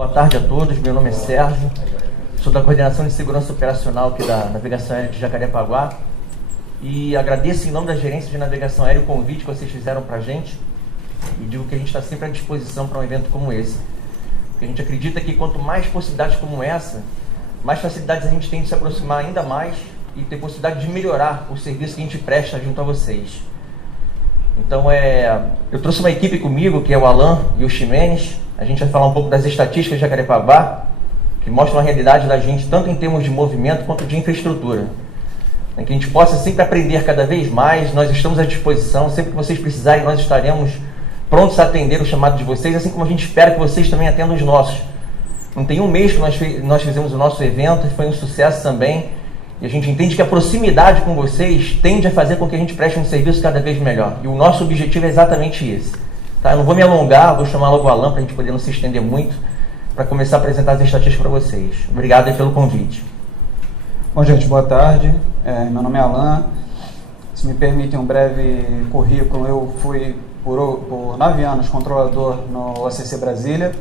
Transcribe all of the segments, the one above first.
Boa tarde a todos, meu nome é Sérgio, sou da Coordenação de Segurança Operacional aqui da Navegação Aérea de Jacarepaguá e agradeço em nome da Gerência de Navegação Aérea o convite que vocês fizeram para a gente e digo que a gente está sempre à disposição para um evento como esse. Porque a gente acredita que quanto mais possibilidades como essa, mais facilidades a gente tem de se aproximar ainda mais e ter possibilidade de melhorar o serviço que a gente presta junto a vocês. Então, eu trouxe uma equipe comigo, que é o Alan e o Ximenes. A gente vai falar um pouco das estatísticas de Jacarepaguá, que mostram a realidade da gente, tanto em termos de movimento quanto de infraestrutura. Que a gente possa sempre aprender cada vez mais. Nós estamos à disposição, sempre que vocês precisarem, nós estaremos prontos a atender o chamado de vocês, assim como a gente espera que vocês também atendam os nossos. Não tem um mês que nós fizemos o nosso evento, e foi um sucesso também. E a gente entende que a proximidade com vocês tende a fazer com que a gente preste um serviço cada vez melhor. E o nosso objetivo é exatamente esse. Tá? Eu não vou me alongar, vou chamar logo o Alan para a gente poder não se estender muito, para começar a apresentar as estatísticas para vocês. Obrigado aí pelo convite. Bom, gente, boa tarde. Meu nome é Alan. Se me permitem um breve currículo, eu fui por 9 anos controlador no ACC Brasília,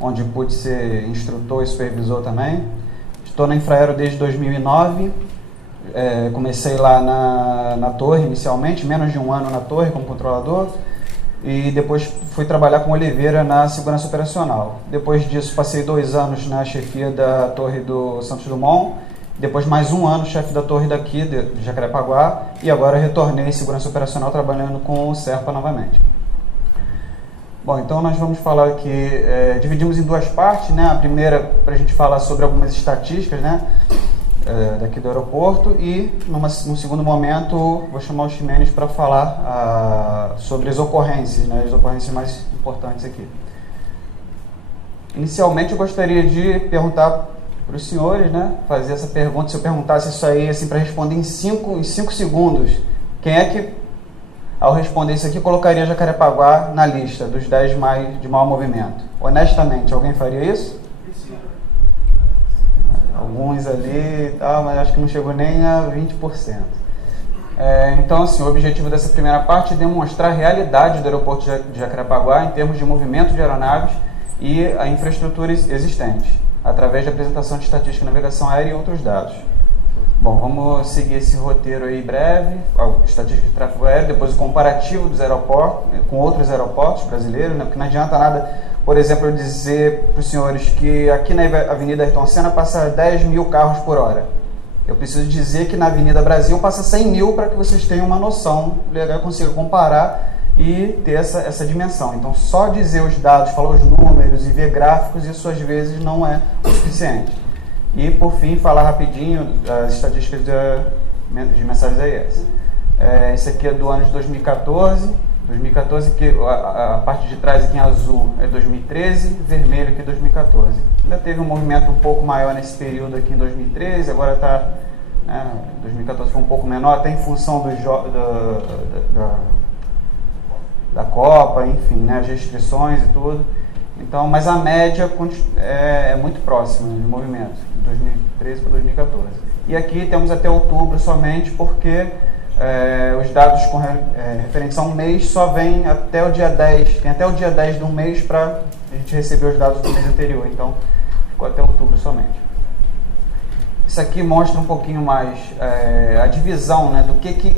onde pude ser instrutor e supervisor também. Estou na Infraero desde 2009, comecei lá na torre inicialmente, menos de um ano na torre como controlador, e depois fui trabalhar com Oliveira na segurança operacional. Depois disso passei 2 anos na chefia da torre do Santos Dumont, depois mais 1 ano chefe da torre daqui de Jacarepaguá, e agora retornei em segurança operacional trabalhando com o Serpa novamente. Bom, então nós vamos falar aqui, dividimos em 2 partes, né? A primeira para a gente falar sobre algumas estatísticas, né? Daqui do aeroporto, e num segundo momento vou chamar o Ximenes para falar sobre as ocorrências, né? As ocorrências mais importantes aqui. Inicialmente eu gostaria de perguntar para os senhores, né? Fazer essa pergunta, se eu perguntasse isso aí assim, para responder em 5 segundos, quem é que ao responder isso aqui, colocaria Jacarepaguá na lista dos 10 de maior movimento? Honestamente, alguém faria isso? Sim. Alguns ali e tal, mas acho que não chegou nem a 20%. Então, assim, o objetivo dessa primeira parte é demonstrar a realidade do aeroporto de Jacarepaguá em termos de movimento de aeronaves e a infraestrutura existente, através da apresentação de estatística de navegação aérea e outros dados. Bom, vamos seguir esse roteiro aí breve, estatística de tráfego aéreo, depois o comparativo dos aeroportos com outros aeroportos brasileiros, né? Porque não adianta nada, por exemplo, eu dizer para os senhores que aqui na Avenida Ayrton Senna passa 10 mil carros por hora. Eu preciso dizer que na Avenida Brasil passa 100 mil para que vocês tenham uma noção, legal, consigam comparar e ter essa dimensão. Então, só dizer os dados, falar os números e ver gráficos, isso às vezes não é o suficiente. E, por fim, falar rapidinho das estatísticas de mensagens AIS. Esse aqui é do ano de 2014, que a parte de trás aqui em azul é 2013, vermelho aqui 2014. Ainda teve um movimento um pouco maior nesse período aqui em 2013, agora está, 2014 foi um pouco menor, até em função da Copa, enfim, né, as restrições e tudo. Então, mas a média é muito próxima de movimento, de 2013 para 2014. E aqui temos até outubro somente, porque os dados referentes a um mês só vêm até o dia 10, tem até o dia 10 de um mês para a gente receber os dados do mês anterior, então ficou até outubro somente. Isso aqui mostra um pouquinho mais a divisão, né, do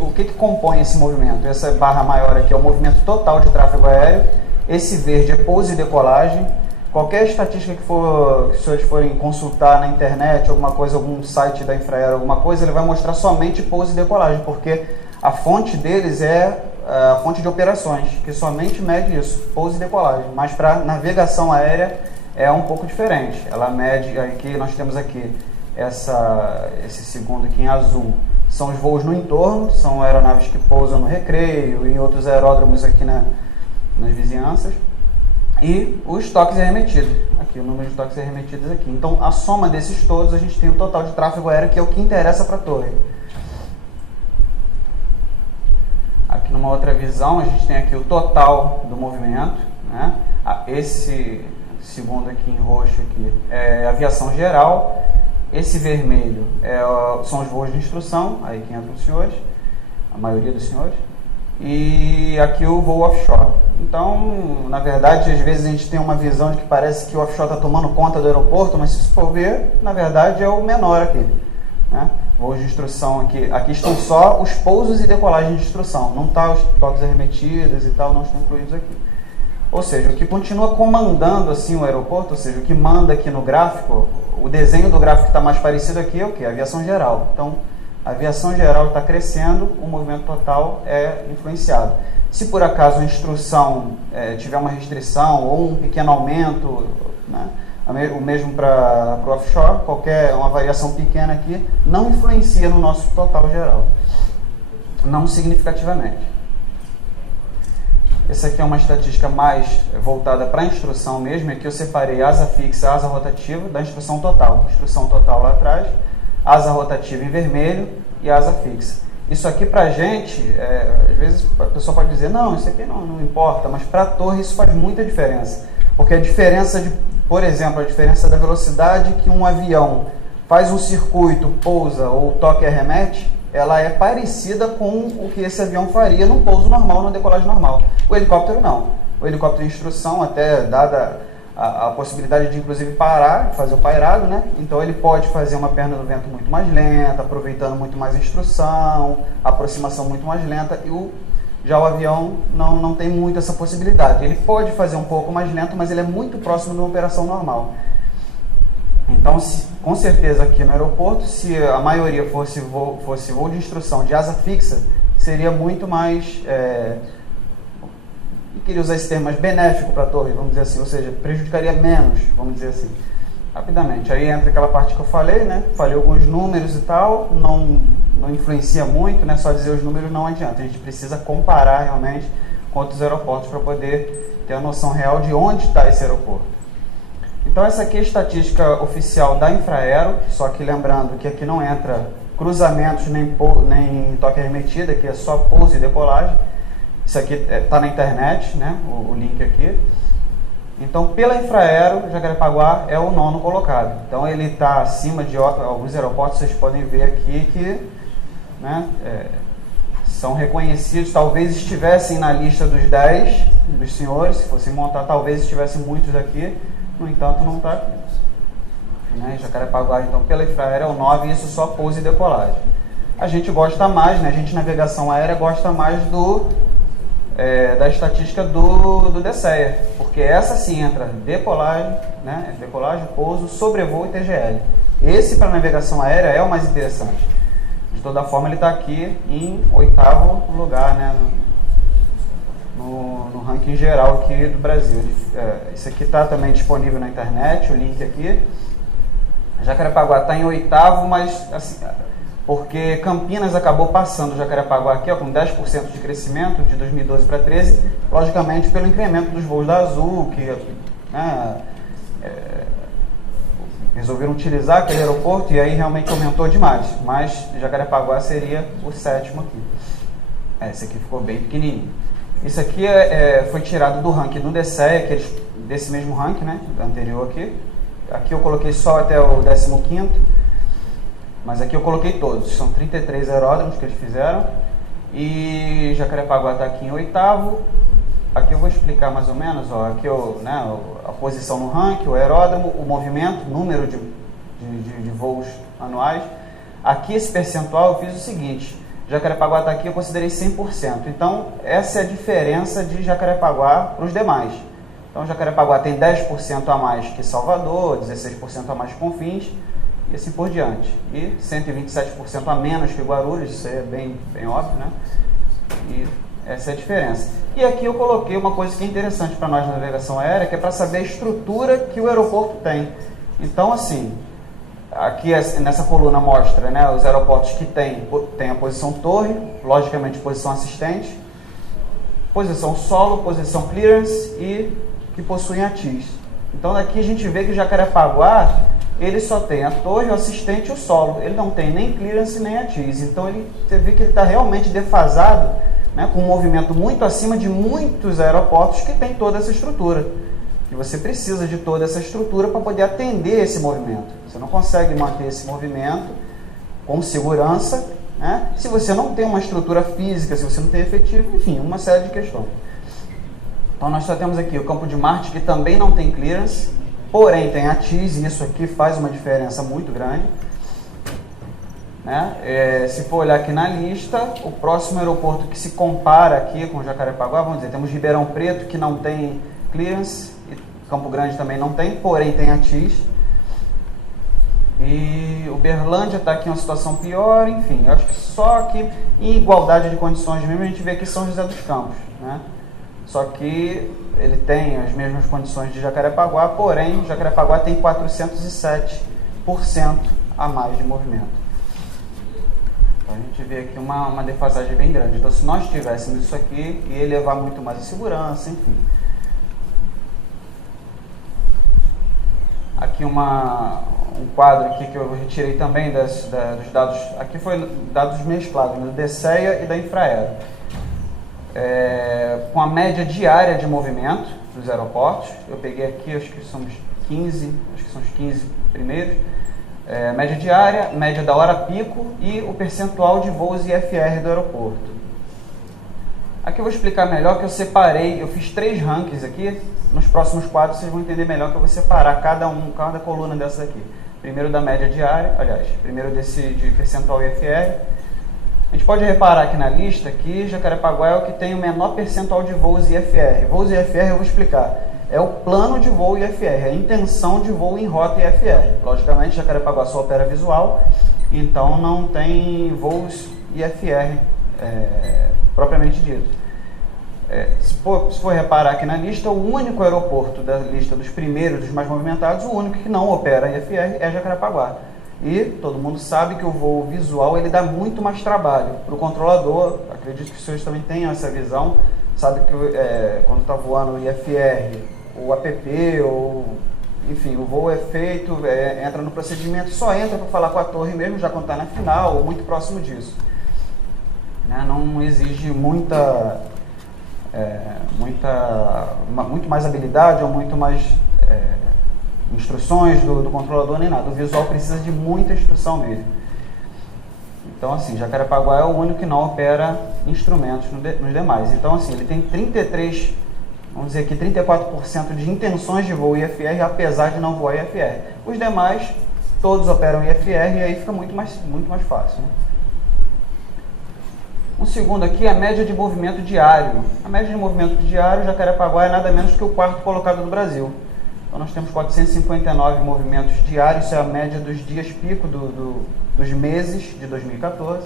o que compõe esse movimento. Essa barra maior aqui é o movimento total de tráfego aéreo. Esse verde é pouso e decolagem. Qualquer estatística que os senhores forem consultar na internet, alguma coisa, algum site da Infraero, alguma coisa, ele vai mostrar somente pouso e decolagem, porque a fonte deles é a fonte de operações, que somente mede isso, pouso e decolagem. Mas para navegação aérea é um pouco diferente. Ela mede, aqui nós temos aqui esse segundo aqui em azul, são os voos no entorno, são aeronaves que pousam no Recreio e em outros aeródromos aqui nas vizinhanças, e os toques remetidos, aqui o número de toques remetidos aqui. Então, a soma desses todos, a gente tem o total de tráfego aéreo, que é o que interessa para a torre. Aqui numa outra visão, a gente tem aqui o total do movimento, né? Esse segundo aqui em roxo aqui é aviação geral, esse vermelho são os voos de instrução, aí que entram os senhores, a maioria dos senhores, e aqui o voo offshore. Então, na verdade, às vezes a gente tem uma visão de que parece que o offshore está tomando conta do aeroporto, mas se você for ver, na verdade é o menor aqui, né? Voos de instrução aqui estão só os pousos e decolagens de instrução, não tá os toques arremetidas e tal, não estão incluídos aqui. Ou seja, o que continua comandando assim o aeroporto, ou seja, o que manda aqui no gráfico, o desenho do gráfico que está mais parecido aqui é o que? A aviação geral. Então, a aviação geral está crescendo, o movimento total é influenciado. Se por acaso a instrução tiver uma restrição ou um pequeno aumento, né, o mesmo para o offshore, uma variação pequena aqui, não influencia no nosso total geral, não significativamente. Essa aqui é uma estatística mais voltada para a instrução mesmo, aqui eu separei asa fixa, asa rotativa da instrução total. Instrução total lá atrás, asa rotativa em vermelho e asa fixa. Isso aqui para a gente, às vezes a pessoa pode dizer, não, isso aqui não importa, mas para a torre isso faz muita diferença. Porque a diferença por exemplo, a diferença da velocidade que um avião faz um circuito, pousa ou toque e arremete, ela é parecida com o que esse avião faria num pouso normal, numa decolagem normal. O helicóptero não. O helicóptero em instrução, até dada a possibilidade de inclusive parar, fazer o pairado, né? Então ele pode fazer uma perna do vento muito mais lenta, aproveitando muito mais a instrução, aproximação muito mais lenta, e já o avião não tem muito essa possibilidade. Ele pode fazer um pouco mais lento, mas ele é muito próximo de uma operação normal. Então, com certeza aqui no aeroporto, se a maioria fosse voo de instrução de asa fixa, seria muito mais, eu queria usar esse termo, mais benéfico para a torre, vamos dizer assim, ou seja, prejudicaria menos, vamos dizer assim. Rapidamente, aí entra aquela parte que eu falei, né? Falei alguns números e tal, não influencia muito, né? Só dizer os números não adianta, a gente precisa comparar realmente com outros aeroportos para poder ter a noção real de onde está esse aeroporto. Então essa aqui é a estatística oficial da Infraero, só que lembrando que aqui não entra cruzamentos nem toque arremetida, aqui é só pouso e decolagem. Isso aqui está na internet, né? O link aqui. Então pela Infraero, Jacarepaguá é o 9º colocado. Então ele está acima de alguns aeroportos, vocês podem ver aqui que, né, são reconhecidos, talvez estivessem na lista dos 10 dos senhores, se fossem montar, talvez estivessem muitos daqui. No entanto, não está aqui. Né? Jacarepaguá, então, pela Infraero é o 9, isso só pouso e decolagem. A gente gosta mais, né? A gente, navegação aérea, gosta mais da estatística do DSEA, porque essa sim entra decolagem, né? Decolagem, pouso, sobrevoo e TGL. Esse, para navegação aérea, é o mais interessante. De toda forma, ele está aqui em 8º lugar, né? No ranking geral aqui do Brasil. Isso aqui está também disponível na internet, o link aqui. Jacarepaguá está em 8º, mas assim, porque Campinas acabou passando o Jacarepaguá aqui, ó, com 10% de crescimento de 2012 para 2013, logicamente pelo incremento dos voos da Azul, que, né, resolveram utilizar aquele aeroporto e aí realmente aumentou demais, mas Jacarepaguá seria o 7º aqui. Esse aqui ficou bem pequenininho. Isso aqui foi tirado do ranking do DSEA, desse mesmo ranking, né, anterior aqui. Aqui eu coloquei só até o 15º, mas aqui eu coloquei todos. São 33 aeródromos que eles fizeram. E Jacarepaguá está aqui em 8º. Aqui eu vou explicar mais ou menos, ó, aqui a posição no ranking, o aeródromo, o movimento, número de voos anuais. Aqui esse percentual eu fiz o seguinte: Jacarepaguá está aqui, eu considerei 100%. Então, essa é a diferença de Jacarepaguá para os demais. Então, Jacarepaguá tem 10% a mais que Salvador, 16% a mais que Confins, e assim por diante. E 127% a menos que Guarulhos, isso é bem óbvio, né? E essa é a diferença. E aqui eu coloquei uma coisa que é interessante para nós na navegação aérea, que é para saber a estrutura que o aeroporto tem. Então, assim, aqui nessa coluna mostra, né, os aeroportos que tem a posição torre, logicamente posição assistente, posição solo, posição clearance e que possuem ATIS. Então daqui a gente vê que o Jacarepaguá, ele só tem a torre, o assistente e o solo. Ele não tem nem clearance nem ATIS. Então você vê que ele está realmente defasado, né, com um movimento muito acima de muitos aeroportos que tem toda essa estrutura. E você precisa de toda essa estrutura para poder atender esse movimento. Você não consegue manter esse movimento com segurança, né, se você não tem uma estrutura física, se você não tem efetivo, enfim, uma série de questões. Então nós só temos aqui o Campo de Marte, que também não tem clearance, porém tem ATIS, e isso aqui faz uma diferença muito grande. Né? Se for olhar aqui na lista, o próximo aeroporto que se compara aqui com Jacarepaguá, vamos dizer, temos Ribeirão Preto, que não tem clearance, e Campo Grande também não tem, porém tem ATIS. E Uberlândia está aqui em uma situação pior, enfim, eu acho que só aqui em igualdade de condições mesmo a gente vê aqui São José dos Campos, né? Só que ele tem as mesmas condições de Jacarepaguá, porém Jacarepaguá tem 407% a mais de movimento. Então a gente vê aqui uma defasagem bem grande. Então se nós tivéssemos isso aqui, ia levar muito mais a segurança, enfim. Aqui um quadro aqui que eu retirei também dos dados, aqui foi dados mesclados, do DCEA e da Infraero. Com a média diária de movimento dos aeroportos, eu peguei aqui, acho que são os 15 primeiros, média diária, média da hora pico e o percentual de voos IFR do aeroporto. Aqui eu vou explicar melhor que eu separei, eu fiz 3 rankings aqui, nos próximos quadros vocês vão entender melhor que eu vou separar cada coluna dessas aqui. Primeiro da média diária, primeiro desse de percentual IFR. A gente pode reparar aqui na lista que Jacarepaguá é o que tem o menor percentual de voos IFR. Voos IFR eu vou explicar. É o plano de voo IFR, é a intenção de voo em rota IFR. Logicamente, Jacarepaguá só opera visual, então não tem voos IFR propriamente dito. Se for reparar aqui na lista, o único aeroporto da lista dos primeiros, dos mais movimentados, o único que não opera IFR é Jacarepaguá. E todo mundo sabe que o voo visual ele dá muito mais trabalho para o controlador. Acredito que os senhores também tenham essa visão. Sabe que quando está voando o IFR, o APP, enfim, o voo é feito, entra no procedimento, só entra para falar com a torre mesmo, já quando está na final ou muito próximo disso. Né? Não exige muito mais habilidade ou muito mais instruções do controlador nem nada. O visual precisa de muita instrução nele. Então, assim, Jacarepaguá é o único que não opera instrumentos nos demais. Então, assim, ele tem 34% de intenções de voo IFR, apesar de não voar IFR. Os demais, todos operam IFR e aí fica muito mais fácil. Né? Um segundo aqui é a média de movimento diário. A média de movimento diário, Jacarepaguá é nada menos que o 4º colocado do Brasil. Então nós temos 459 movimentos diários, isso é a média dos dias pico dos meses de 2014.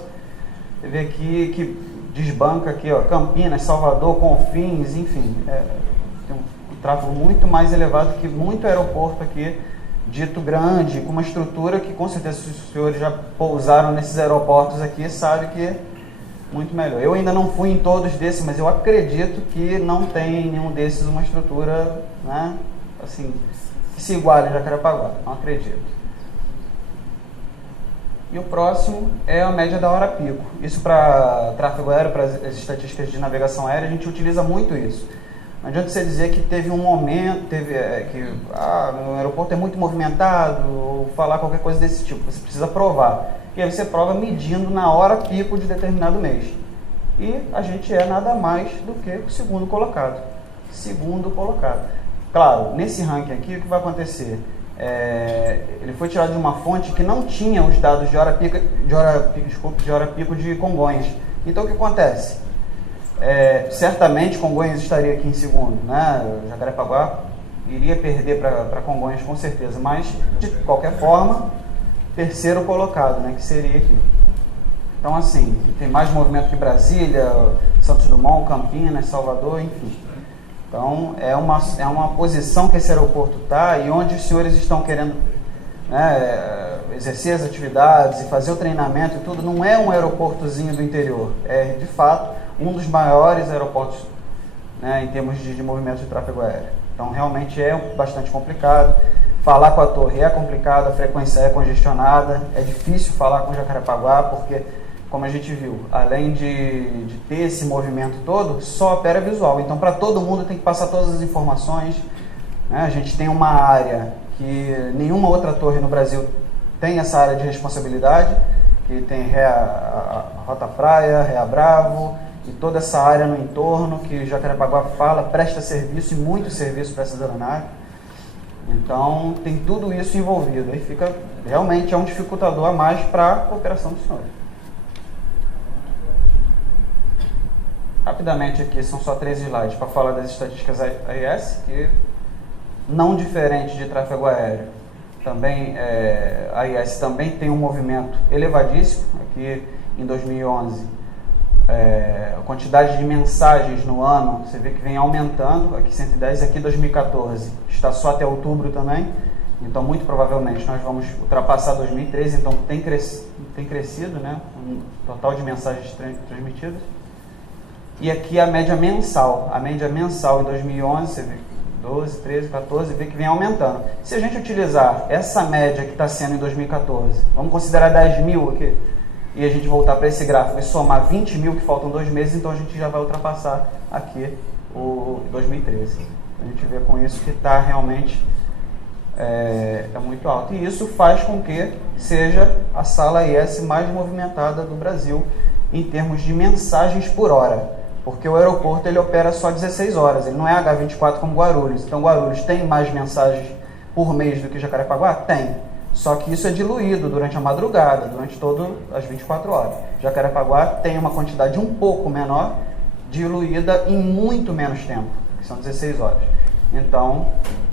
Você vê aqui que desbanca aqui, ó, Campinas, Salvador, Confins, enfim, tem um tráfego muito mais elevado que muito aeroporto aqui, dito grande, com uma estrutura que com certeza se os senhores já pousaram nesses aeroportos aqui, sabe que é muito melhor. Eu ainda não fui em todos desses, mas eu acredito que não tem em nenhum desses uma estrutura, né, assim, que se iguale a Jacarepaguá, não acredito. E o próximo é a média da hora pico. Isso para tráfego aéreo, para as estatísticas de navegação aérea, a gente utiliza muito isso. Não adianta você dizer que teve um momento, o aeroporto é muito movimentado, ou falar qualquer coisa desse tipo. Você precisa provar. E aí você prova medindo na hora pico de determinado mês. E a gente é nada mais do que o segundo colocado. Claro, nesse ranking aqui, o que vai acontecer? Ele foi tirado de uma fonte que não tinha os dados de hora pico de Congonhas. Então o que acontece? Certamente Congonhas estaria aqui em segundo, né? Jacarepaguá iria perder para Congonhas com certeza, mas de qualquer forma, terceiro colocado, né? Que seria aqui. Então assim, tem mais movimento que Brasília, Santos Dumont, Campinas, Salvador, enfim. Então, é uma posição que esse aeroporto está e onde os senhores estão querendo, né, exercer as atividades e fazer o treinamento e tudo, não é um aeroportozinho do interior. É, de fato, um dos maiores aeroportos, né, em termos de movimento de tráfego aéreo. Então, realmente é bastante complicado. Falar com a torre é complicado, a frequência é congestionada. É difícil falar com Jacarepaguá, porque, como a gente viu, além de ter esse movimento todo, só opera visual. Então, para todo mundo tem que passar todas as informações. Né? A gente tem uma área que nenhuma outra torre no Brasil tem essa área de responsabilidade, que tem a Rota Praia, Rea Bravo, e toda essa área no entorno que Jacarepaguá presta serviço e muito serviço para essas aeronaves. Então, tem tudo isso envolvido. Aí fica, realmente, é um dificultador a mais para a operação dos senhores. Rapidamente aqui, são só 3 slides para falar das estatísticas AIS, que não diferente de tráfego aéreo, também, a AIS também tem um movimento elevadíssimo. Aqui em 2011, a quantidade de mensagens no ano, você vê que vem aumentando, aqui 110, aqui 2014, está só até outubro também, então muito provavelmente nós vamos ultrapassar 2013, então tem crescido, né, o total de mensagens transmitidas. E aqui a média mensal em 2011, você vê 12, 13, 14, vê que vem aumentando. Se a gente utilizar essa média que está sendo em 2014, vamos considerar 10 mil aqui, e a gente voltar para esse gráfico e somar 20 mil que faltam 2 meses, então a gente já vai ultrapassar aqui o 2013. A gente vê com isso que está realmente muito alto. E isso faz com que seja a sala AIS mais movimentada do Brasil em termos de mensagens por hora. Porque o aeroporto ele opera só 16 horas, ele não é H24 como Guarulhos. Então Guarulhos tem mais mensagens por mês do que Jacarepaguá? Tem. Só que isso é diluído durante a madrugada, durante todas as 24 horas. Jacarepaguá tem uma quantidade um pouco menor, diluída em muito menos tempo, que são 16 horas. Então,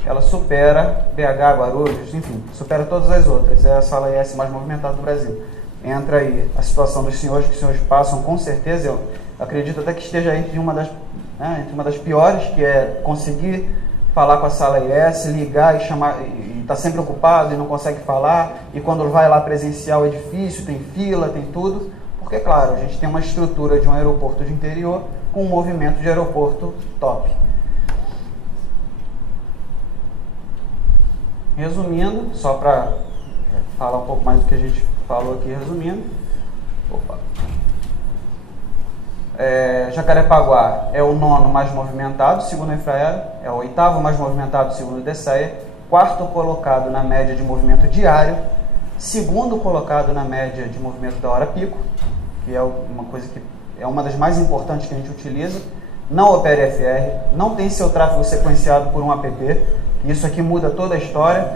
ela supera BH, Guarulhos, enfim, supera todas as outras. É a sala AIS mais movimentada do Brasil. Entra aí a situação dos senhores, que os senhores passam com certeza, eu acredito até que esteja entre uma das piores, que é conseguir falar com a sala AIS, ligar e chamar, e está sempre ocupado e não consegue falar, e quando vai lá presencial é difícil, tem fila, tem tudo, porque, claro, a gente tem uma estrutura de um aeroporto de interior com um movimento de aeroporto top. Resumindo, só para falar um pouco mais do que a gente falou aqui, resumindo. Jacarepaguá é o 9º mais movimentado, segundo a Infraero, é o 8º mais movimentado, segundo o DSEA, 4º colocado na média de movimento diário, 2º colocado na média de movimento da hora pico, que é uma coisa que é uma das mais importantes que a gente utiliza. Não opera IFR, não tem seu tráfego sequenciado por um app, isso aqui muda toda a história.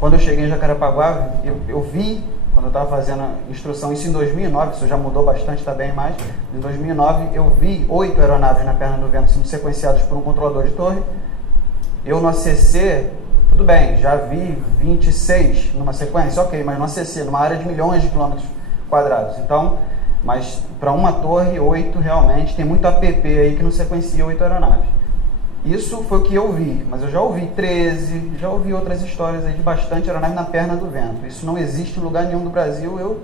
Quando eu cheguei em Jacarepaguá, eu vi, quando eu estava fazendo a instrução, isso em 2009, isso já mudou bastante, está bem mais. Em 2009, eu vi 8 aeronaves na perna do vento sendo sequenciadas por um controlador de torre. Eu no ACC, tudo bem, já vi 26 numa sequência, ok, mas no ACC, numa área de milhões de quilômetros quadrados. Então, mas para uma torre, 8 realmente, tem muito app aí que não sequencia 8 aeronaves. Isso foi o que eu vi, mas eu já ouvi 13, já ouvi outras histórias aí de bastante aeronave na perna do vento. Isso não existe em lugar nenhum do Brasil, eu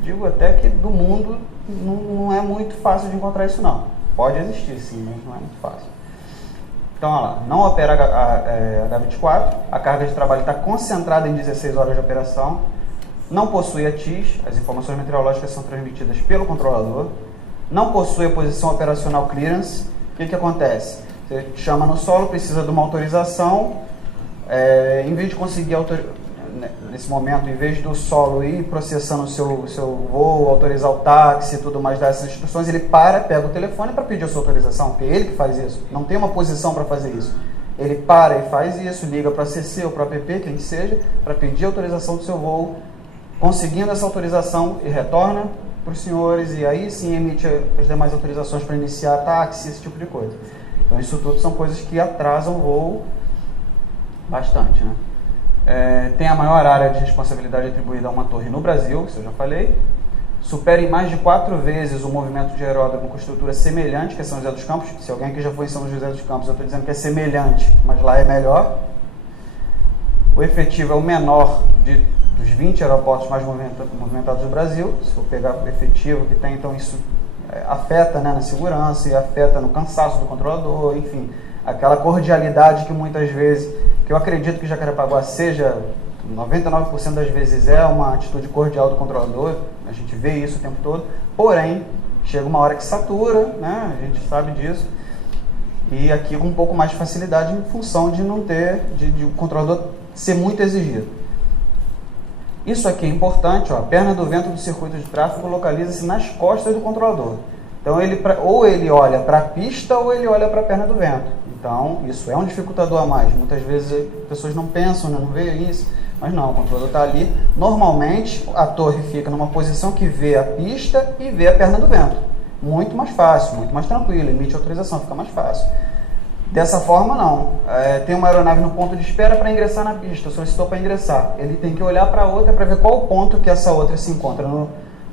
digo até que do mundo não é muito fácil de encontrar isso não. Pode existir sim, mas não é muito fácil. Então, olha lá, não opera H24, a carga de trabalho está concentrada em 16 horas de operação, não possui ATIS, as informações meteorológicas são transmitidas pelo controlador, não possui a posição operacional clearance. O que acontece? Você chama no solo, precisa de uma autorização, em vez de conseguir, nesse momento, em vez do solo ir processando o seu voo, autorizar o táxi e tudo mais, dar essas instruções, ele pega o telefone para pedir a sua autorização, porque é ele que faz isso, não tem uma posição para fazer isso. Ele para e faz isso, liga para a CC ou para a app, quem que seja, para pedir a autorização do seu voo, conseguindo essa autorização e retorna para os senhores, e aí sim emite as demais autorizações para iniciar táxi, esse tipo de coisa. Então, isso tudo são coisas que atrasam o voo bastante, né? Tem a maior área de responsabilidade atribuída a uma torre no Brasil, isso eu já falei. Supera em mais de 4 vezes o movimento de aeródromo com estrutura semelhante, que é São José dos Campos. Se alguém aqui já foi em São José dos Campos, eu estou dizendo que é semelhante, mas lá é melhor. O efetivo é o menor dos 20 aeroportos mais movimentados do Brasil. Se for pegar o efetivo que tem, então isso afeta, né, na segurança e afeta no cansaço do controlador, enfim, aquela cordialidade que muitas vezes, que eu acredito que Jacarepaguá seja, 99% das vezes é uma atitude cordial do controlador, a gente vê isso o tempo todo, porém, chega uma hora que satura, né, a gente sabe disso, e aqui com um pouco mais de facilidade em função de não ter, de o controlador ser muito exigido. Isso aqui é importante, ó, a perna do vento do circuito de tráfego localiza-se nas costas do controlador. Então, ou ele olha para a pista ou ele olha para a perna do vento. Então, isso é um dificultador a mais. Muitas vezes as pessoas não pensam, né? Não veem isso, mas não, o controlador está ali. Normalmente, a torre fica numa posição que vê a pista e vê a perna do vento. Muito mais fácil, muito mais tranquilo, emite autorização, fica mais fácil. Dessa forma, não. Tem uma aeronave no ponto de espera para ingressar na pista, solicitou para ingressar. Ele tem que olhar para a outra para ver qual o ponto que essa outra se encontra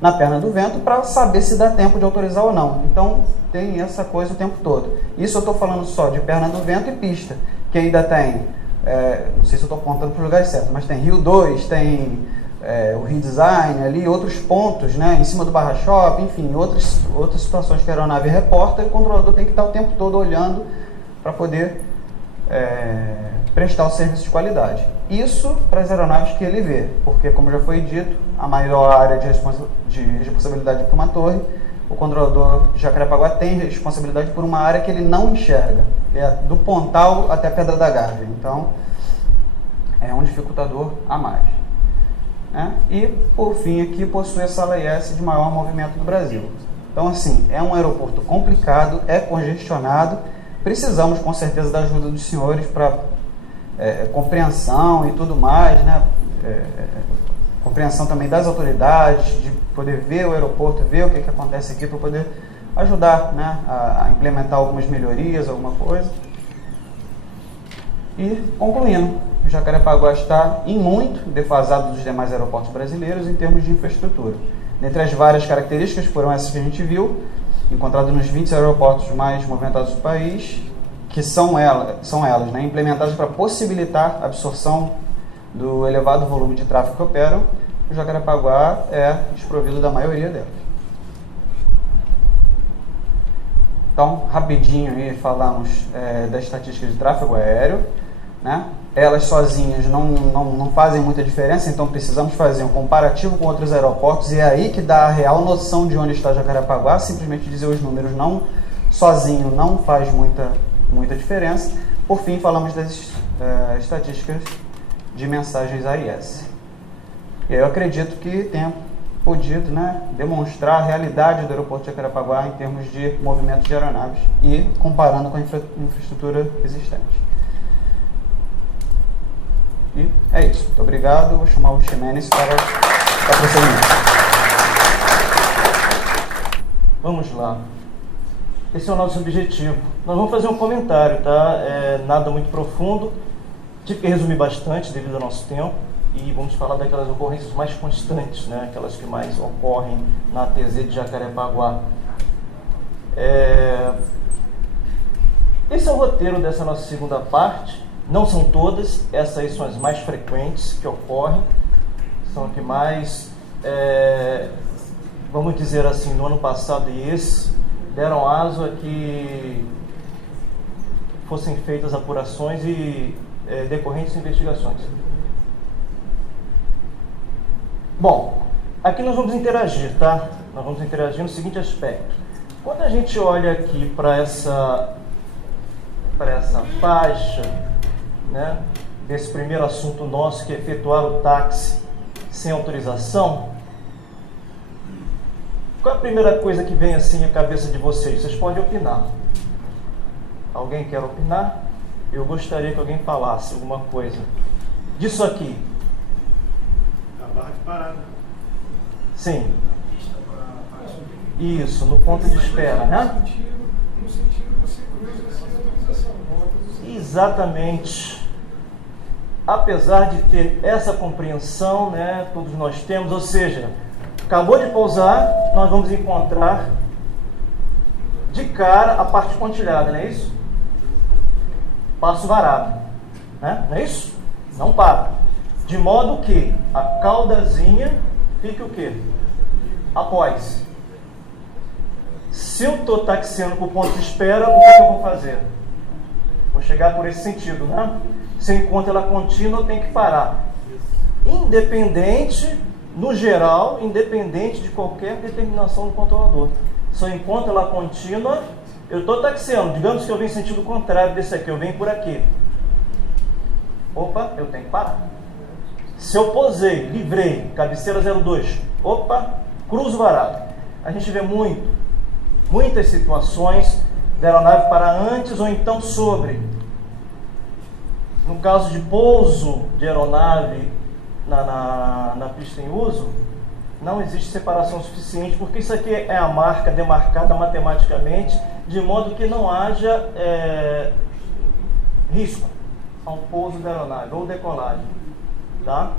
na perna do vento para saber se dá tempo de autorizar ou não. Então, tem essa coisa o tempo todo. Isso eu estou falando só de perna do vento e pista, que ainda tem, não sei se eu estou apontando para os lugares certos, mas tem Rio 2, tem o redesign ali, outros pontos, né, em cima do barra-shopping, enfim, outras situações que a aeronave reporta, e o controlador tem que estar o tempo todo olhando para poder prestar o serviço de qualidade. Isso para as aeronaves que ele vê, porque, como já foi dito, a maior área de responsabilidade para uma torre, o controlador de Jacarepaguá tem responsabilidade por uma área que ele não enxerga, que é do Pontal até a Pedra da Gávea. Então, é um dificultador a mais. Né? E, por fim, aqui possui a sala IS de maior movimento do Brasil. Então, assim, é um aeroporto complicado, é congestionado. Precisamos, com certeza, da ajuda dos senhores para compreensão e tudo mais, né? Compreensão também das autoridades, de poder ver o aeroporto, ver o que acontece aqui, para poder ajudar, né, a implementar algumas melhorias, alguma coisa. E, concluindo, o Jacarepaguá está em muito defasado dos demais aeroportos brasileiros em termos de infraestrutura. Dentre as várias características, foram essas que a gente viu, encontrado nos 20 aeroportos mais movimentados do país, que são elas, né, implementadas para possibilitar a absorção do elevado volume de tráfego que operam. O Jacarepaguá é desprovido da maioria delas. Então, rapidinho aí falamos das estatísticas de tráfego aéreo, né? Elas sozinhas não fazem muita diferença, então precisamos fazer um comparativo com outros aeroportos, e é aí que dá a real noção de onde está Jacarepaguá. Simplesmente dizer os números sozinho não faz muita diferença. Por fim, falamos das estatísticas de mensagens AIS. E aí eu acredito que tenha podido, né, demonstrar a realidade do aeroporto de Jacarepaguá em termos de movimento de aeronaves e comparando com a infraestrutura existente. E é isso. Muito obrigado. Vou chamar o Ximenes para prosseguimento. Vamos lá. Esse é o nosso objetivo. Nós vamos fazer um comentário, tá? Nada muito profundo. Tive que resumir bastante devido ao nosso tempo. E vamos falar daquelas ocorrências mais constantes, né? Aquelas que mais ocorrem na ATZ de Jacarepaguá. Esse é o roteiro dessa nossa segunda parte. Não são todas, essas são as mais frequentes que ocorrem, são as que mais, vamos dizer assim, no ano passado e esse, deram aso a que fossem feitas apurações e decorrentes investigações. Bom, aqui nós vamos interagir, tá? Nós vamos interagir no seguinte aspecto. Quando a gente olha aqui para essa faixa, né, desse primeiro assunto nosso, que é efetuar o táxi sem autorização, qual é a primeira coisa que vem assim à cabeça de vocês? Vocês podem opinar. Alguém quer opinar? Eu gostaria que alguém falasse alguma coisa disso aqui. A barra de parada. Sim. Isso, no ponto de espera, né? No sentido que você cruza sem autorização. Exatamente. Apesar de ter essa compreensão, né, todos nós temos, ou seja, acabou de pousar, nós vamos encontrar de cara a parte pontilhada, não é isso? Passo varado, né? Não é isso? Não para. De modo que a caudazinha fique o quê? Após. Se eu estou taxiando para o ponto de espera, o que eu vou fazer? Vou chegar por esse sentido, né? Se eu encontro ela contínua, eu tenho que parar. Independente, no geral, independente de qualquer determinação do controlador. Se eu encontro ela contínua, eu estou taxiando. Digamos que eu venho em sentido contrário desse aqui, eu venho por aqui. Opa, eu tenho que parar. Se eu posei, livrei, cabeceira 02, opa, cruzo varado. A gente vê muito muitas situações da aeronave para antes ou então sobre. No caso de pouso de aeronave na pista em uso, não existe separação suficiente, porque isso aqui é a marca demarcada matematicamente, de modo que não haja risco ao pouso da aeronave ou decolagem. Tá?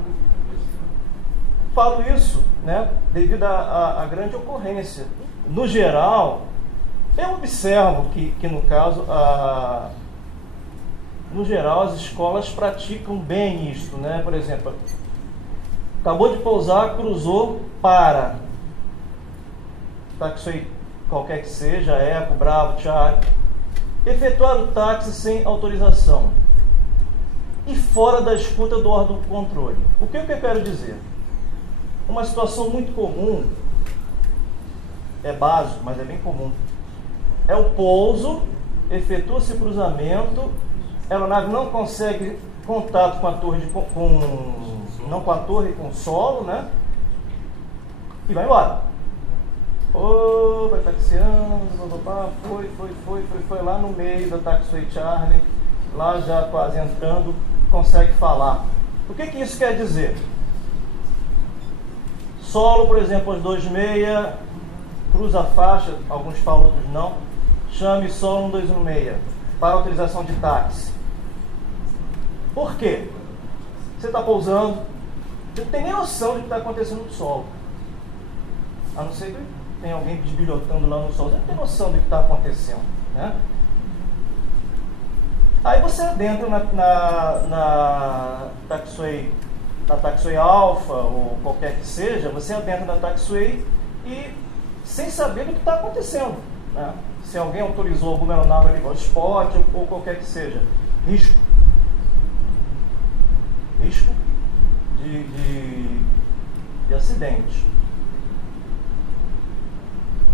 Falo isso, né, devido à grande ocorrência. No geral, eu observo que no caso, no geral, as escolas praticam bem isto, né? Por exemplo, acabou de pousar, cruzou, para. Táxi qualquer que seja, Eco, Bravo, Charlie. Efetuar o táxi sem autorização e fora da escuta do órgão do controle. O que eu quero dizer? Uma situação muito comum, é básico, mas é bem comum. É o pouso, efetua-se cruzamento, a aeronave não consegue contato com a torre, não com a torre, com o solo, né? E vai embora. Vai taxiando, foi lá no meio da Taxiway Charlie, lá já quase entrando, consegue falar. O que isso quer dizer? Solo, por exemplo, às 2,6, cruza a faixa, alguns falam, outros não. Chame solo 116 para autorização de táxi. Por quê? Você está pousando, você não tem nem noção do que está acontecendo no solo. A não ser que tem alguém bisbilhotando lá no solo, você não tem noção do que está acontecendo, né? Aí você adentra na Taxiway Alpha ou qualquer que seja, você adentra na Taxiway e sem saber do que está acontecendo, né? Se alguém autorizou alguma aeronave ali, spot ou qualquer que seja. Risco de acidente.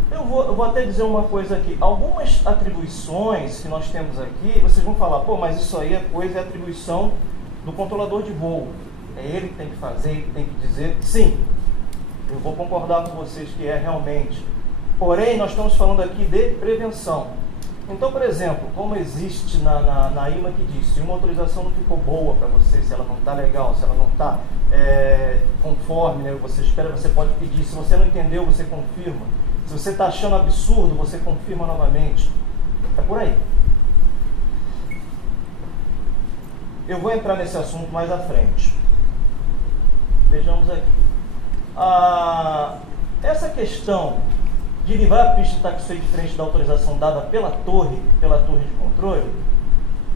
Eu vou até dizer uma coisa aqui. Algumas atribuições que nós temos aqui, vocês vão falar, pô, mas isso aí é atribuição do controlador de voo. É ele que tem que fazer, ele que tem que dizer. Sim, eu vou concordar com vocês que é realmente. Porém, nós estamos falando aqui de prevenção. Então, por exemplo, como existe na IMA que diz, se uma autorização não ficou boa para você, se ela não está legal, se ela não está conforme, né, você espera, você pode pedir. Se você não entendeu, você confirma. Se você está achando absurdo, você confirma novamente. É por aí. Eu vou entrar nesse assunto mais à frente. Vejamos aqui. Essa questão de livrar a pista de taxiway diferente da autorização dada pela torre de controle,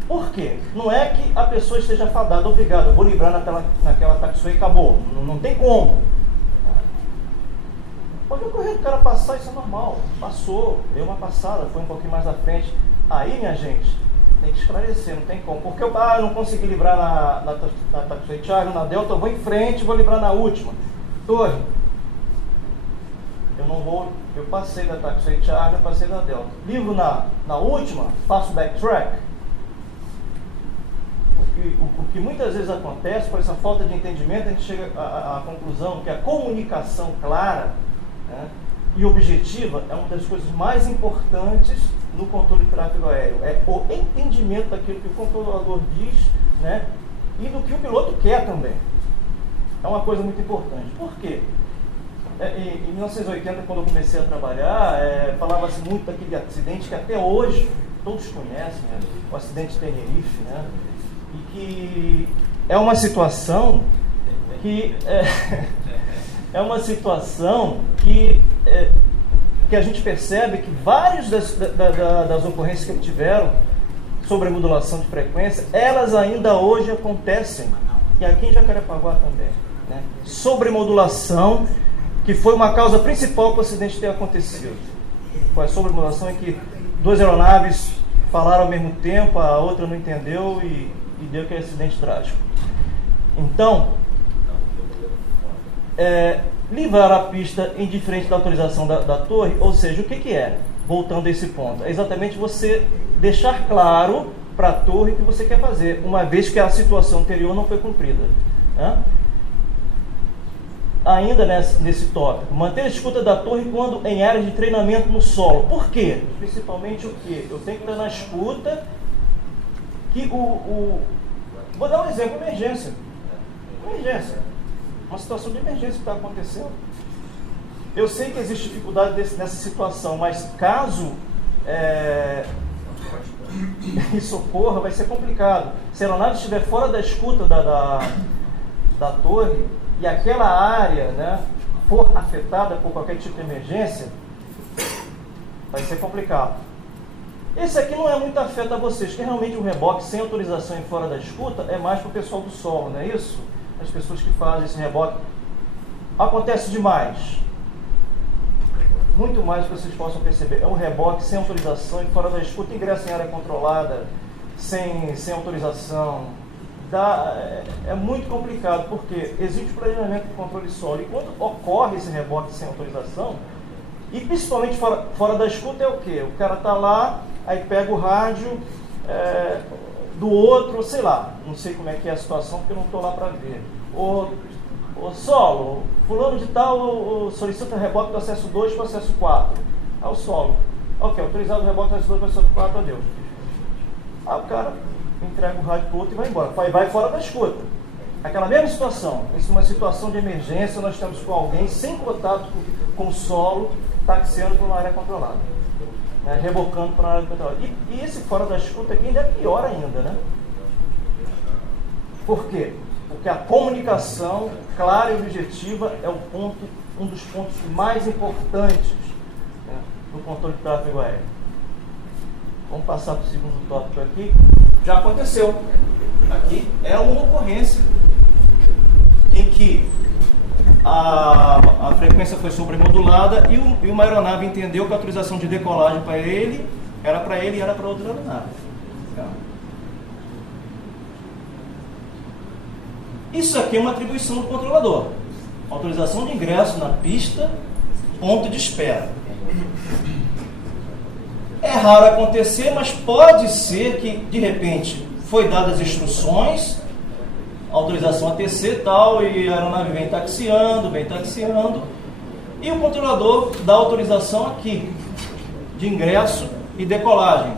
por quê? Não é que a pessoa esteja fadada, obrigado, eu vou livrar naquela taxiway e acabou. Não tem como. Pode ocorrer do cara passar, isso é normal. Passou, deu uma passada, foi um pouquinho mais à frente. Aí, minha gente, tem que esclarecer, não tem como. Porque eu não consegui livrar na Taxiway Charlie, na Delta, eu vou em frente e vou livrar na última. Torre, eu passei da Taxiway Charlie, passei da Delta. Livro na última, faço backtrack. O que muitas vezes acontece, por essa falta de entendimento, a gente chega à conclusão que a comunicação clara, né, e objetiva é uma das coisas mais importantes no controle de tráfego aéreo. É o entendimento daquilo que o controlador diz, né, e do que o piloto quer também. É uma coisa muito importante. Por quê? Em 1980, quando eu comecei a trabalhar, falava-se muito daquele acidente que até hoje todos conhecem, né, o acidente de Tenerife, né, e que é uma situação que que a gente percebe que várias das ocorrências que tiveram sobre a modulação de frequência, elas ainda hoje acontecem, e aqui em Jacarepaguá também, né? Sobremodulação, que foi uma causa principal para o acidente ter acontecido. Foi a sobremodulação em que duas aeronaves falaram ao mesmo tempo, a outra não entendeu e deu aquele acidente trágico. Então, livrar a pista indiferente da autorização da torre, ou seja, o que é? Voltando a esse ponto, é exatamente você deixar claro para a torre o que você quer fazer, uma vez que a situação anterior não foi cumprida, né? ainda nesse tópico, manter a escuta da torre quando em áreas de treinamento no solo. Por quê? Principalmente o quê? Eu tenho que estar na escuta que Vou dar um exemplo, emergência. Emergência. Uma situação de emergência que está acontecendo. Eu sei que existe dificuldade nessa situação, mas caso isso ocorra, vai ser complicado. Se a aeronave estiver fora da escuta da torre e aquela área, né, for afetada por qualquer tipo de emergência, vai ser complicado. Esse aqui não é muito afeto a vocês, que realmente o reboque sem autorização e fora da escuta é mais para o pessoal do solo, não é isso? As pessoas que fazem esse reboque. Acontece demais. Muito mais que vocês possam perceber. É um reboque sem autorização e fora da escuta, ingresso em área controlada, sem autorização. É muito complicado, porque existe planejamento de controle solo. E quando ocorre esse reboque sem autorização, e principalmente fora da escuta, é o quê? O cara está lá, aí pega o rádio do outro, sei lá, não sei como é que é a situação, porque eu não estou lá para ver. O solo, fulano de tal solicita reboque do acesso 2 para o acesso 4. O solo. Ok, autorizado o reboque do acesso 2 para o acesso 4, adeus. O cara entrega o rádio para o outro e vai embora. Vai fora da escuta. Aquela mesma situação. Isso é uma situação de emergência, nós estamos com alguém sem contato com o solo, taxiando para uma área controlada. Né, rebocando para uma área controlada. E esse fora da escuta aqui ainda é pior ainda, né? Por quê? Porque a comunicação clara e objetiva é um dos pontos mais importantes, né, no controle de tráfego aéreo. Vamos passar para o segundo tópico aqui. Já aconteceu. Aqui é uma ocorrência em que a frequência foi sobremodulada e uma aeronave entendeu que a autorização de decolagem para ele era para ele e era para outra aeronave. Isso aqui é uma atribuição do controlador. Autorização de ingresso na pista, ponto de espera. É raro acontecer, mas pode ser que, de repente, foi dadas as instruções, autorização ATC e tal, e a aeronave vem taxiando, e o controlador dá autorização aqui, de ingresso e decolagem,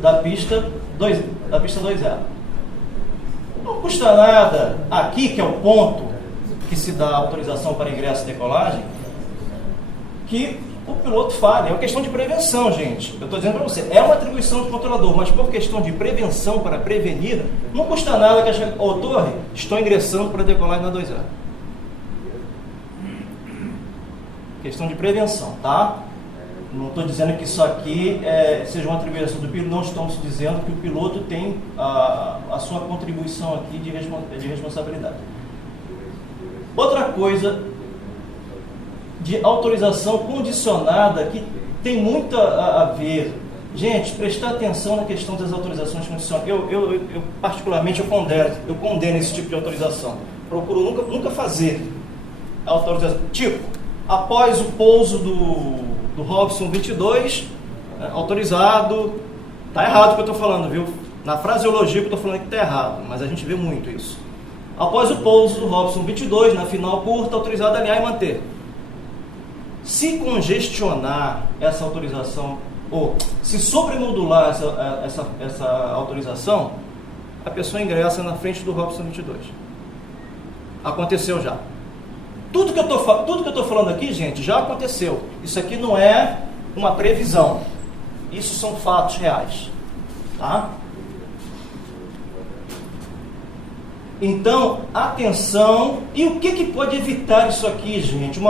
da pista 2.0. Não custa nada, aqui que é o ponto que se dá autorização para ingresso e decolagem, que o piloto fale. É uma questão de prevenção, gente. Eu estou dizendo para você, é uma atribuição do controlador, mas por questão de prevenção, para prevenir, não custa nada que a torre, estou ingressando para decolagem na 2.0. Questão de prevenção, tá? Não estou dizendo que isso aqui seja uma atribuição do piloto, não estamos dizendo que o piloto tem a sua contribuição aqui de responsabilidade. Outra coisa de autorização condicionada que tem muito a ver. Gente, prestar atenção na questão das autorizações condicionadas. Eu particularmente, eu condeno esse tipo de autorização. Procuro nunca fazer autorização. Tipo, após o pouso do Robson 22, autorizado. Está errado o que eu estou falando, viu? Na fraseologia que eu estou falando que está errado, mas a gente vê muito isso. Após o pouso do Robson 22, na final curta, autorizado a alinhar e manter. Se congestionar essa autorização, ou se sobremodular essa autorização, a pessoa ingressa na frente do Robson 22. Aconteceu já. Tudo que eu estou falando aqui, gente, já aconteceu. Isso aqui não é uma previsão. Isso são fatos reais. Tá? Então, atenção. E o que pode evitar isso aqui, gente?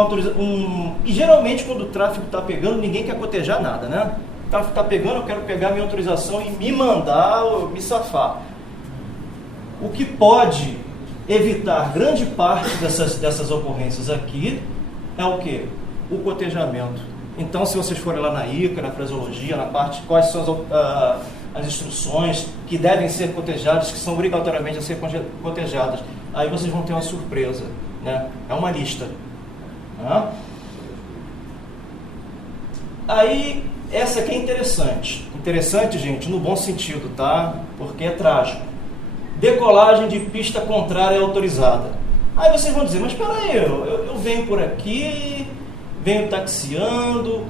E geralmente, quando o tráfego está pegando, ninguém quer cotejar nada, né? O tráfego está pegando, eu quero pegar minha autorização e me mandar ou me safar. O que pode evitar grande parte dessas ocorrências aqui é o quê? O cotejamento. Então, se vocês forem lá na ICA, na fraseologia, na parte quais são as instruções que devem ser cotejadas, que são obrigatoriamente a ser cotejadas, aí vocês vão ter uma surpresa, né? É uma lista. Né? Aí, essa aqui é interessante. Interessante, gente, no bom sentido, tá? Porque é trágico. Decolagem de pista contrária autorizada. Aí vocês vão dizer, mas espera aí, eu venho por aqui, venho taxiando,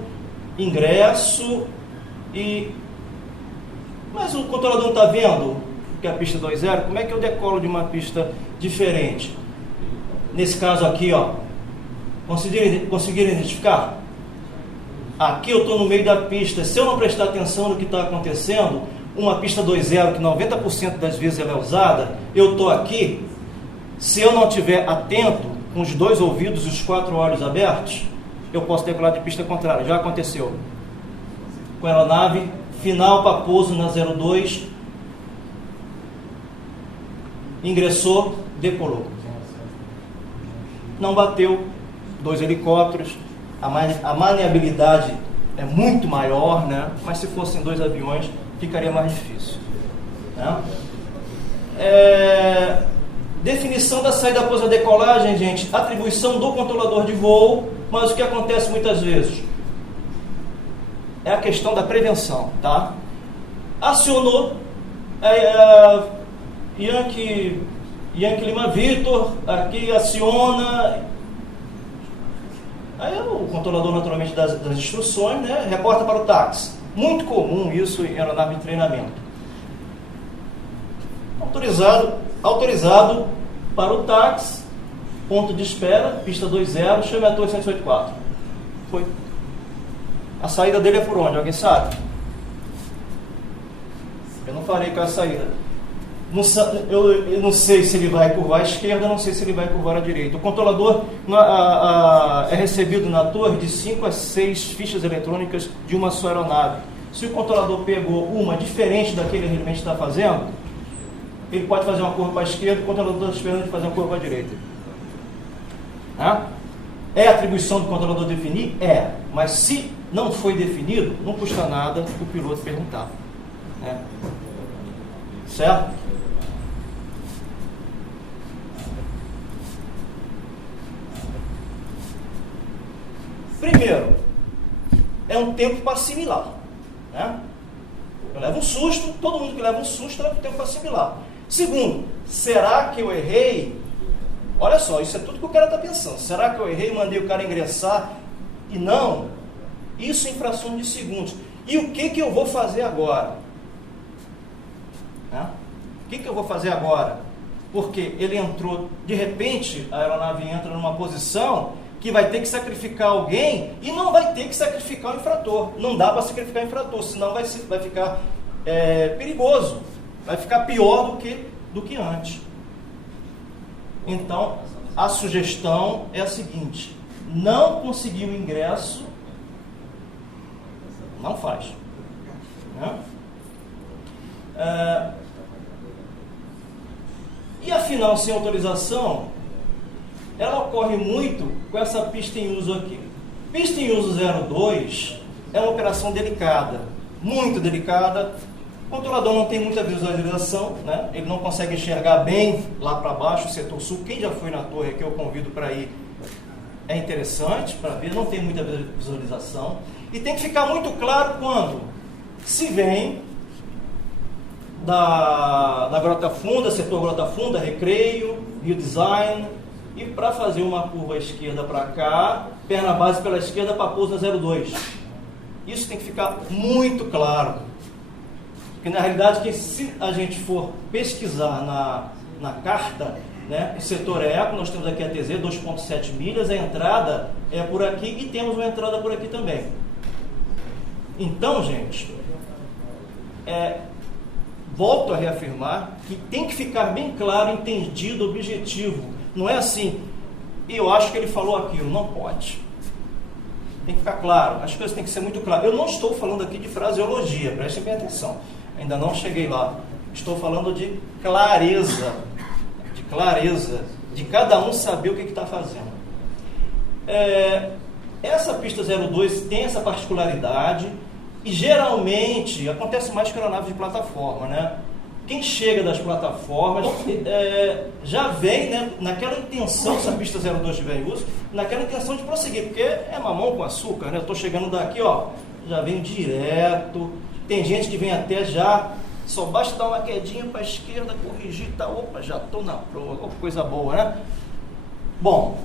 ingresso, mas o controlador não está vendo que é a pista 2.0, como é que eu decolo de uma pista diferente? Nesse caso aqui, ó, conseguiram identificar? Aqui eu estou no meio da pista, se eu não prestar atenção no que está acontecendo, uma pista 2.0 que 90% das vezes ela é usada, eu estou aqui, se eu não estiver atento, com os 2 ouvidos e os 4 olhos abertos, eu posso decolar de pista contrária, já aconteceu. Com a aeronave, final para pouso na 02, ingressou, decolou. Não bateu, 2 helicópteros, a maniabilidade é muito maior, né? Mas se fossem 2 aviões, ficaria mais difícil. Né? Definição da saída após a decolagem, gente, atribuição do controlador de voo, mas o que acontece muitas vezes é a questão da prevenção, tá? Acionou, Yankee Lima Victor, aqui aciona, aí o controlador naturalmente das instruções, né, reporta para o táxi. Muito comum isso em aeronave de treinamento. Autorizado para o táxi, ponto de espera, pista 2.0, chame a torre 184. Foi. A saída dele é por onde? Alguém sabe? Eu não falei qual é a saída. Eu não sei se ele vai curvar à esquerda, não sei se ele vai curvar à direita. O controlador é recebido na torre de 5 a 6 fichas eletrônicas de uma só aeronave. Se o controlador pegou uma diferente daquele que ele está fazendo, ele pode fazer uma curva para a esquerda, o controlador está esperando de fazer uma curva para a direita. É atribuição do controlador definir? É. Mas se não foi definido, não custa nada o piloto perguntar. Né? Certo? Primeiro, é um tempo para assimilar. Né? Eu levo um susto, todo mundo que leva um susto leva um tempo para assimilar. Segundo, será que eu errei? Olha só, isso é tudo que o cara está pensando. Será que eu errei e mandei o cara ingressar? E não, isso em fração de segundos. E o que eu vou fazer agora? Né? O que eu vou fazer agora? Porque ele entrou, de repente, a aeronave entra numa posição que vai ter que sacrificar alguém e não vai ter que sacrificar o infrator. Não dá para sacrificar o infrator, senão vai ficar perigoso. Vai ficar pior do que antes. Então, a sugestão é a seguinte: não conseguiu o ingresso, não faz. Né? E a final sem autorização, ela ocorre muito com essa pista em uso aqui. Pista em uso 02 é uma operação delicada, muito delicada. O controlador não tem muita visualização, né? Ele não consegue enxergar bem lá para baixo, o setor sul. Quem já foi na torre aqui, eu convido para ir. É interessante para ver, não tem muita visualização. E tem que ficar muito claro quando se vem da Grota Funda, setor Grota Funda, Recreio, Rio Design, e para fazer uma curva à esquerda para cá, perna base pela esquerda para pouso na 02. Isso tem que ficar muito claro. Porque na realidade, que se a gente for pesquisar na carta, né, o setor eco, nós temos aqui a TZ, 2,7 milhas, a entrada é por aqui e temos uma entrada por aqui também. Então, gente, volto a reafirmar que tem que ficar bem claro, entendido, objetivo. Não é assim, eu acho que ele falou aquilo, não pode. Tem que ficar claro, as coisas têm que ser muito claras. Eu não estou falando aqui de fraseologia, prestem bem atenção. Ainda não cheguei lá. Estou falando de clareza, de cada um saber o que está fazendo. Essa pista 02 tem essa particularidade e geralmente acontece mais com aeronave de plataforma, né? Quem chega das plataformas já vem, né, naquela intenção, se a pista 02 estiver em uso, naquela intenção de prosseguir, porque é mamão com açúcar, né? Eu estou chegando daqui, ó, já venho direto. Tem gente que vem até já, só basta dar uma quedinha para a esquerda, corrigir, tá, opa, já estou na prova, coisa boa, né? Bom,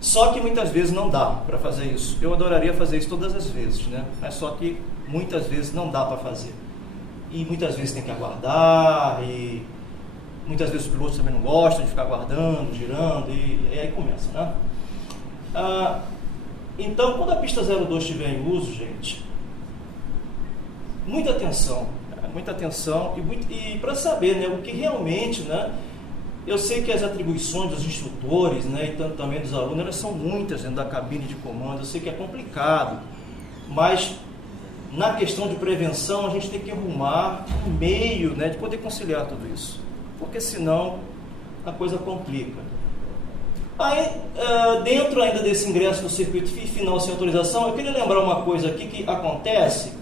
só que muitas vezes não dá para fazer isso. Eu adoraria fazer isso todas as vezes, né? Mas só que muitas vezes não dá para fazer. E muitas vezes tem que aguardar, e muitas vezes os pilotos também não gostam de ficar aguardando, girando, e aí começa, né? Então, quando a pista 02 estiver em uso, gente, muita atenção e para saber, né, o que realmente, né, eu sei que as atribuições dos instrutores, né, e tanto também dos alunos, elas são muitas dentro da cabine de comando. Eu sei que é complicado, mas na questão de prevenção a gente tem que arrumar um meio, né, de poder conciliar tudo isso, porque senão a coisa complica. Aí, dentro ainda desse ingresso no circuito final sem autorização, eu queria lembrar uma coisa aqui que acontece.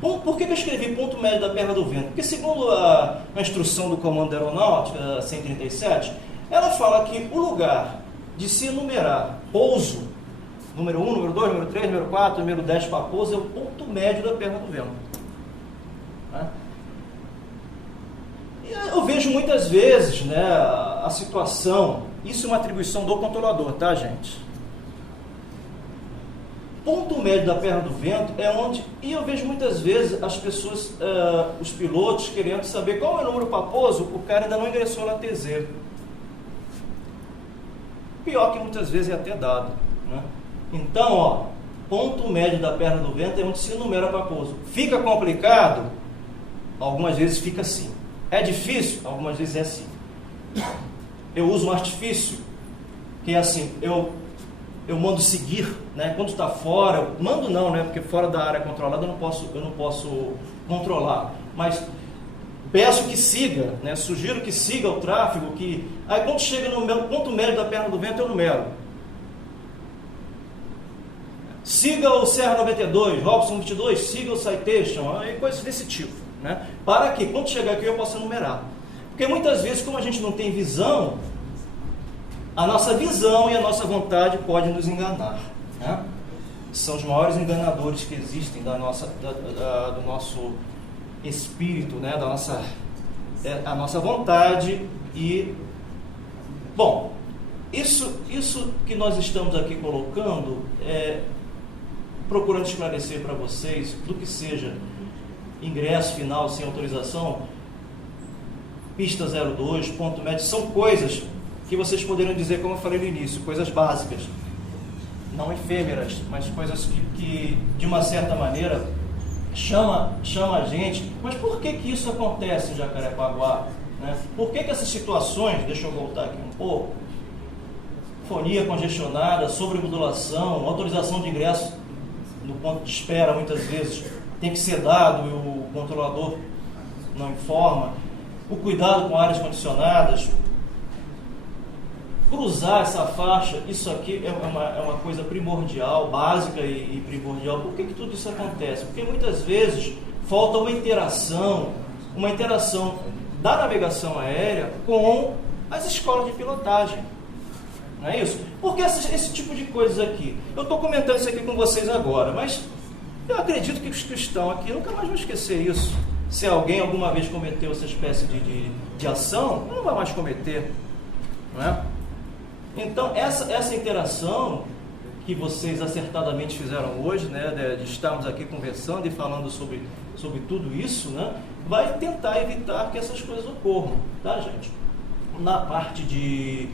Por que eu escrevi ponto médio da perna do vento? Porque segundo a instrução do Comando da Aeronáutica 137, ela fala que o lugar de se enumerar pouso, número 1, número 2, número 3, número 4, número 10 para pouso, é o ponto médio da perna do vento. Eu vejo muitas vezes, né, a situação, isso é uma atribuição do controlador, tá, gente? Ponto médio da perna do vento é onde, e eu vejo muitas vezes as pessoas, os pilotos querendo saber qual é o número para pouso, o cara ainda não ingressou na TZ. Pior que muitas vezes é até dado, né? Então, ó, ponto médio da perna do vento é onde se enumera para pouso. Fica complicado? Algumas vezes fica assim. É difícil? Algumas vezes é assim. Eu uso um artifício que é assim, eu mando seguir, né? Quando está fora, mando não, né? Porque fora da área controlada eu não posso controlar, mas peço que siga, né? Sugiro que siga o tráfego, aí quando chega no meu ponto médio da perna do vento eu numero. Siga o Serra 92, Robson 22, siga o Citation, e coisas desse tipo, né? Para que quando chegar aqui eu possa numerar. Porque muitas vezes, como a gente não tem visão, a nossa visão e a nossa vontade podem nos enganar, né? São os maiores enganadores que existem do nosso espírito, né? A nossa vontade. E, bom, isso que nós estamos aqui colocando, procurando esclarecer para vocês, do que seja ingresso final sem autorização, pista 02, ponto médio, são coisas que vocês poderiam dizer, como eu falei no início, coisas básicas, não efêmeras, mas coisas que de uma certa maneira chama a gente. Mas por que isso acontece em Jacarepaguá, né? Por que essas situações, deixa eu voltar aqui um pouco, fonia congestionada, sobremodulação, autorização de ingresso no ponto de espera, muitas vezes tem que ser dado e o controlador não informa, o cuidado com áreas condicionadas, cruzar essa faixa, isso aqui é uma coisa primordial, básica e primordial. Por que tudo isso acontece? Porque muitas vezes falta uma interação da navegação aérea com as escolas de pilotagem. Não é isso? Porque esse tipo de coisas aqui, eu estou comentando isso aqui com vocês agora, mas eu acredito que os que estão aqui nunca mais vão esquecer isso. Se alguém alguma vez cometeu essa espécie de ação, não vai mais cometer, não é? Então, essa interação que vocês acertadamente fizeram hoje, né, de estarmos aqui conversando e falando sobre tudo isso, né, vai tentar evitar que essas coisas ocorram, tá, gente? Na parte de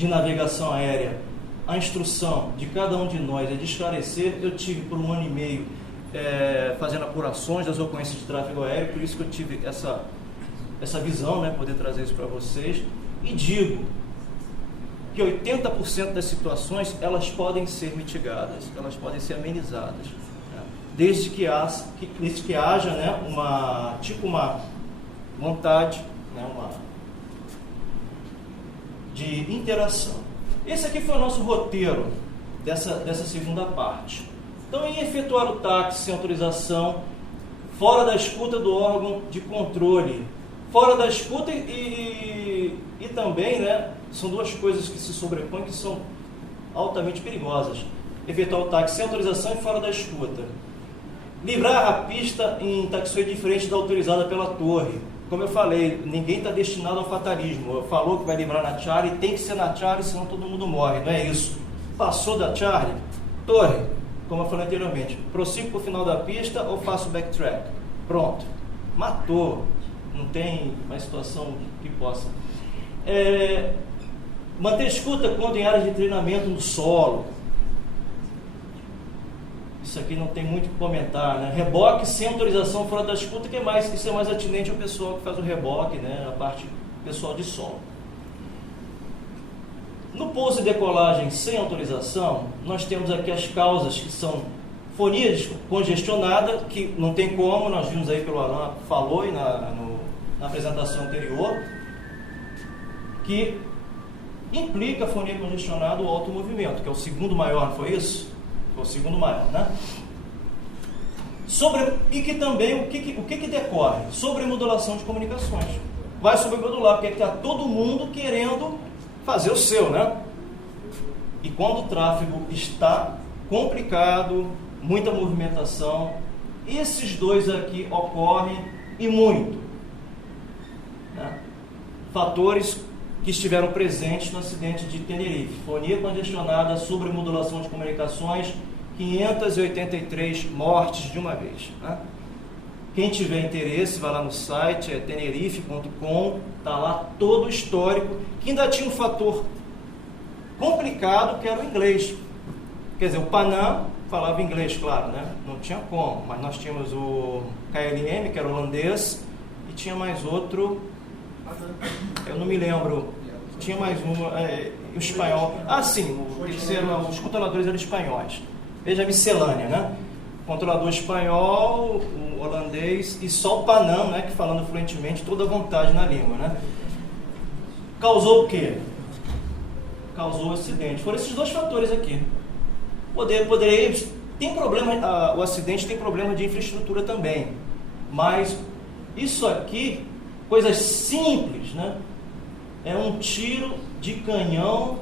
navegação aérea, a instrução de cada um de nós é de esclarecer. Eu tive por 1 ano e meio fazendo apurações das ocorrências de tráfego aéreo, por isso que eu tive essa visão, né, poder trazer isso para vocês, e digo que 80% das situações elas podem ser mitigadas, elas podem ser amenizadas, né? desde que haja, né, uma vontade, né, de interação. Esse aqui foi o nosso roteiro dessa segunda parte. Então, em efetuar o táxi sem autorização, fora da escuta do órgão de controle, fora da escuta e também, né, são duas coisas que se sobrepõem que são altamente perigosas. Efetuar o táxi sem autorização e fora da escuta. Livrar a pista em taxiway diferente da autorizada pela torre. como eu falei, ninguém está destinado ao fatalismo. Falou que vai livrar na Charlie, tem que ser na Charlie, senão todo mundo morre, não é isso. Passou da Charlie, torre, como eu falei anteriormente, prossigo para o final da pista ou faço backtrack? Pronto, matou, não tem mais situação que possa. Manter escuta quando em áreas de treinamento no solo. Isso aqui não tem muito o que comentar, né? Reboque sem autorização fora da escuta, que é mais, isso é mais atinente ao pessoal que faz o reboque, né? A parte pessoal de solo. No pouso e decolagem sem autorização, nós temos aqui as causas que são fonia congestionada, que não tem como, nós vimos aí pelo Alan, falou aí na apresentação anterior, que implica fonia congestionada o alto movimento, que é o segundo maior, não foi isso? Foi o segundo maior, né? E que também, o que decorre? Sobremodulação de comunicações. Vai sobremodular, porque está todo mundo querendo fazer o seu, né? E quando o tráfego está complicado, muita movimentação, esses dois aqui ocorrem e muito, né? Fatores que estiveram presentes no acidente de Tenerife: fonia congestionada, sobremodulação de comunicações, 583 mortes de uma vez, né? Quem tiver interesse, vai lá no site, é tenerife.com, está lá todo o histórico, que ainda tinha um fator complicado, que era o inglês. Quer dizer, o Panam falava inglês, claro, né? Não tinha como, mas nós tínhamos o KLM, que era holandês, e tinha mais outro, eu não me lembro, tinha mais um, o espanhol. Ah, sim, os controladores eram espanhóis. Veja a miscelânea, né? Controlador espanhol, o holandês e só o Panam, né, que falando fluentemente, toda a vontade na língua, né? Causou o quê? Causou o acidente. Foram esses dois fatores aqui. Tem problema, o acidente tem problema de infraestrutura também, mas isso aqui, coisas simples, né? É um tiro de canhão,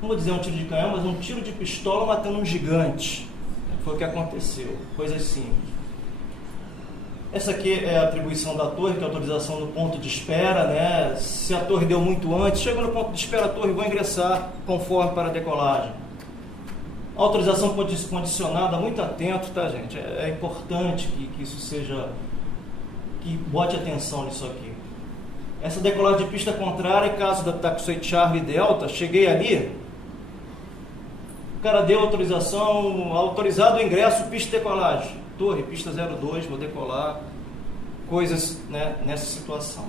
não vou dizer um tiro de canhão, mas um tiro de pistola matando um gigante. Foi o que aconteceu, coisas simples. Essa aqui é a atribuição da torre, que é a autorização no ponto de espera, né? Se a torre deu muito antes, chega no ponto de espera, a torre vai ingressar conforme para a decolagem. Autorização condicionada, muito atento, tá, gente? É importante que isso seja, que bote atenção nisso aqui. Essa decolagem de pista contrária, caso da Taxway Charlie Delta, cheguei ali, o cara deu autorização, autorizado o ingresso, pista de decolagem, torre, pista 02, vou decolar, coisas, né, nessa situação.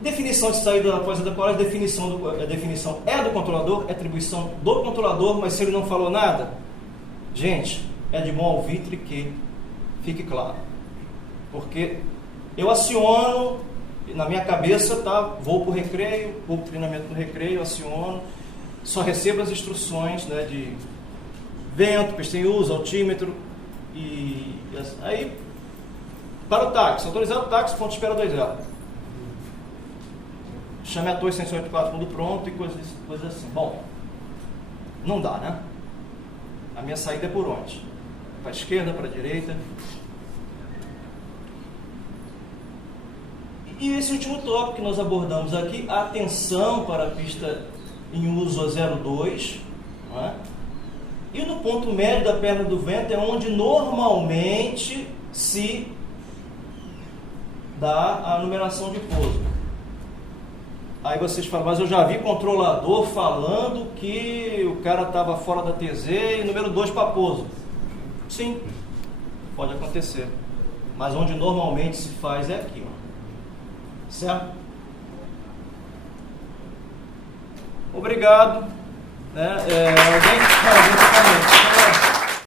Definição de saída após a decolagem, a definição é do controlador, é atribuição do controlador, mas se ele não falou nada, gente, é de bom alvitre que fique claro. Porque eu aciono, na minha cabeça, tá, vou para o recreio, vou para o treinamento do recreio, aciono, só recebo as instruções, né, de vento, pista em uso, altímetro, e aí, para o táxi, autorizado o táxi, ponto de espera 2A. Chame a torre 184 quando pronto e coisas assim. Bom, não dá, né? A minha saída é por onde? Para a esquerda, para a direita. E esse último tópico que nós abordamos aqui, a atenção para a pista em uso a 02, não é? E no ponto médio da perna do vento é onde normalmente se dá a numeração de pouso. Aí vocês falam, mas eu já vi controlador falando que o cara estava fora da TZ e número 2 para pouso. Sim, pode acontecer. Mas onde normalmente se faz é aqui, ó. Certo? Obrigado. Né? Alguém